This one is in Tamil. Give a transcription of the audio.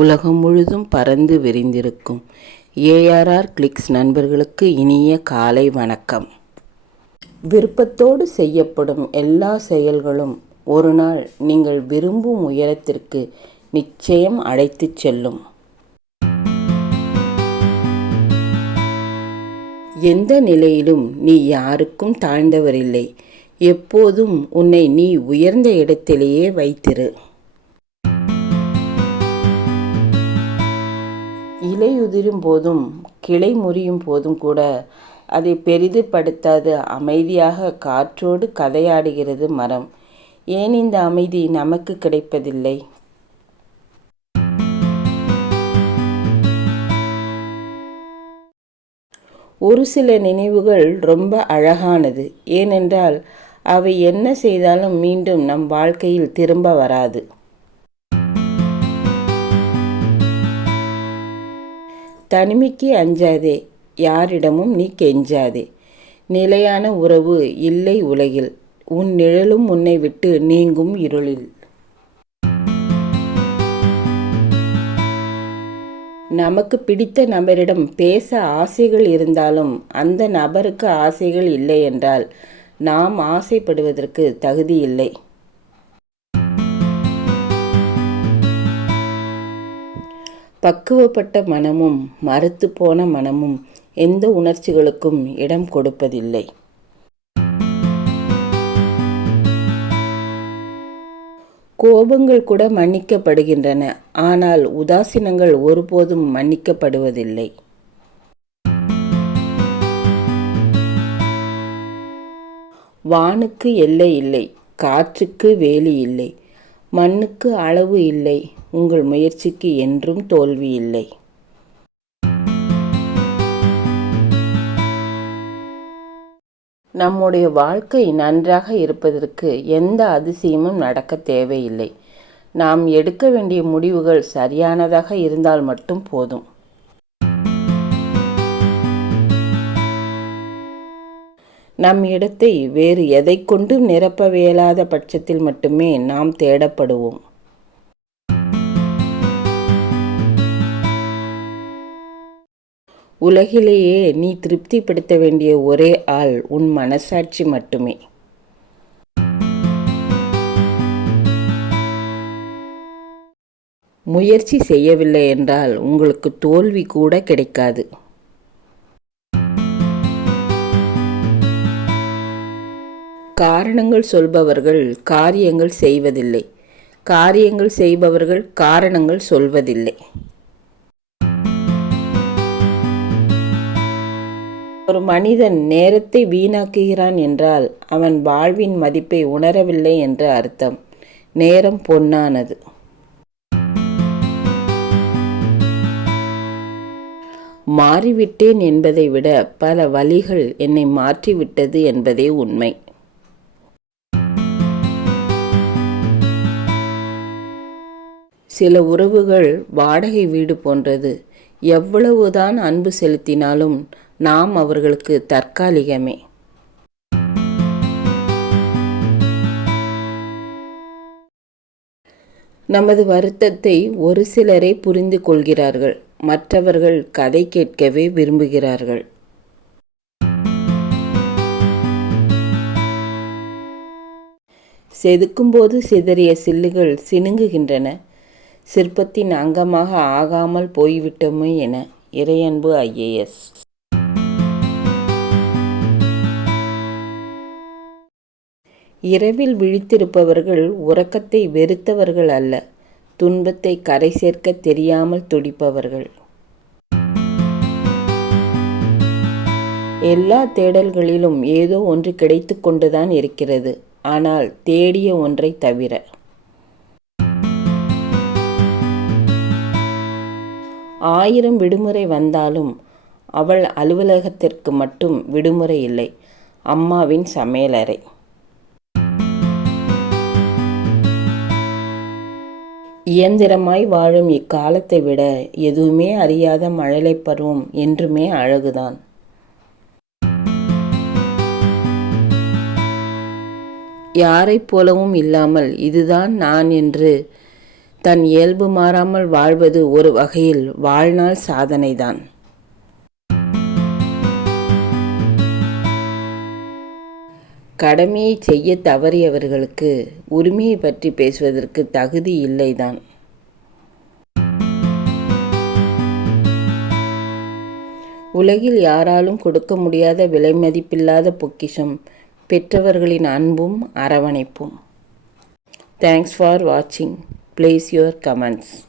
உலகம் முழுதும் பறந்து விரிந்திருக்கும் ஏஆர்ஆர் கிளிக்ஸ் நண்பர்களுக்கு இனிய காலை வணக்கம். விருப்பத்தோடு செய்யப்படும் எல்லா செயல்களும் ஒரு நாள் நீங்கள் விரும்பும் உயரத்திற்கு நிச்சயம் அழைத்துச் செல்லும். எந்த நிலையிலும் நீ யாருக்கும் தாழ்ந்தவரில்லை. எப்போதும் உன்னை நீ உயர்ந்த இடத்திலேயே வைத்திரு. இலையுதிரும் போதும் கிளை முறியும் போதும் கூட அதை பெரிதுபடுத்தாது அமைதியாக காற்றோடு கதையாடுகிறது மரம். ஏன் இந்த அமைதி நமக்கு கிடைப்பதில்லை? ஒரு சில நினைவுகள் ரொம்ப அழகானது. ஏனென்றால் அவை என்ன செய்தாலும் மீண்டும் நம் வாழ்க்கையில் திரும்ப வராது. தனிமைக்கு அஞ்சாதே, யாரிடமும் நீ கெஞ்சாதே. நிலையான உறவு இல்லை உலகில், உன் நிழலும் உன்னை விட்டு நீங்கும் இருளில். நமக்கு பிடித்த நபரிடம் பேச ஆசைகள் இருந்தாலும் அந்த நபருக்கு ஆசைகள் இல்லை என்றால் நாம் ஆசைப்படுவதற்கு தகுதி இல்லை. பக்குவப்பட்ட மனமும் மறுத்து போன மனமும் எந்த உணர்ச்சிகளுக்கும் இடம் கொடுப்பதில்லை. கோபங்கள் கூட மன்னிக்கப்படுகின்றன, ஆனால் உதாசீனங்கள் ஒருபோதும் மன்னிக்கப்படுவதில்லை. வானுக்கு எல்லை இல்லை, காற்றுக்கு வேலி இல்லை, மண்ணுக்கு அளவு இல்லை, உங்கள் முயற்சிக்கு என்றும் தோல்வி இல்லை. நம்முடைய வாழ்க்கை நன்றாக இருப்பதற்கு எந்த அதிசயமும் நடக்க தேவையில்லை. நாம் எடுக்க வேண்டிய முடிவுகள் சரியானதாக இருந்தால் மட்டும் போதும். நம் இடத்தை வேறு எதை கொண்டும் நிரப்ப இயலாத பட்சத்தில் மட்டுமே நாம் தேடப்படுவோம். உலகிலேயே நீ திருப்திப்படுத்த வேண்டிய ஒரே ஆள் உன் மனசாட்சி மட்டுமே. முயற்சி செய்யவில்லை என்றால் உங்களுக்கு தோல்வி கூட கிடைக்காது. காரணங்கள் சொல்பவர்கள் காரியங்கள் செய்வதில்லை, காரியங்கள் செய்பவர்கள் காரணங்கள் சொல்வதில்லை. ஒரு மனிதன் நேரத்தை வீணாக்குகிறான் என்றால் அவன் வாழ்வின் மதிப்பை உணரவில்லை என்று அர்த்தம். நேரம் பொன்னானது. மாறிவிட்டேன் என்பதை விட பல வழிகள் என்னை மாற்றிவிட்டது என்பதே உண்மை. சில உறவுகள் வாடகை வீடு போன்றது. எவ்வளவுதான் அன்பு செலுத்தினாலும் நாம் அவர்களுக்கு தற்காலிகமே. நமது வருத்தத்தை ஒரு சிலரே புரிந்து கொள்கிறார்கள், மற்றவர்கள் கதை கேட்கவே விரும்புகிறார்கள். செதுக்கும்போது சிதறிய சில்லுகள் சினுங்குகின்றன. சிற்பத்தின் அங்கமாக ஆகாமல் போய்விட்டோமே என. இறையன்பு IAS. இரவில் விழித்திருப்பவர்கள் உறக்கத்தை வெறுத்தவர்கள் அல்ல, துன்பத்தை கரை சேர்க்க தெரியாமல் துடிப்பவர்கள். எல்லா தேடல்களிலும் ஏதோ ஒன்று கிடைத்து கொண்டுதான் இருக்கிறது, ஆனால் தேடிய ஒன்றை தவிர. ஆயிரம் விடுமுறை வந்தாலும் அவள் அலுவலகத்திற்கு மட்டும் விடுமுறை இல்லை. அம்மாவின் சமையலறை. இயந்திரமாய் வாழும் இக்காலத்தை விட எதுவுமே அறியாத மழலை பருவம் என்றுமே அழகுதான். யாரைப் போலவும் இல்லாமல் இதுதான் நான் என்று தன் இயல்பு மாறாமல் வாழ்வது ஒரு வகையில் வாழ்நாள் சாதனைதான். கடமையை செய்ய தவறியவர்களுக்கு உரிமையை பற்றி பேசுவதற்கு தகுதி இல்லைதான். உலகில் யாராலும் கொடுக்க முடியாத விலை மதிப்பில்லாத பொக்கிஷம் பெற்றவர்களின் அன்பும் அரவணைப்பும். தேங்க்ஸ் ஃபார் வாட்சிங். Place your comments.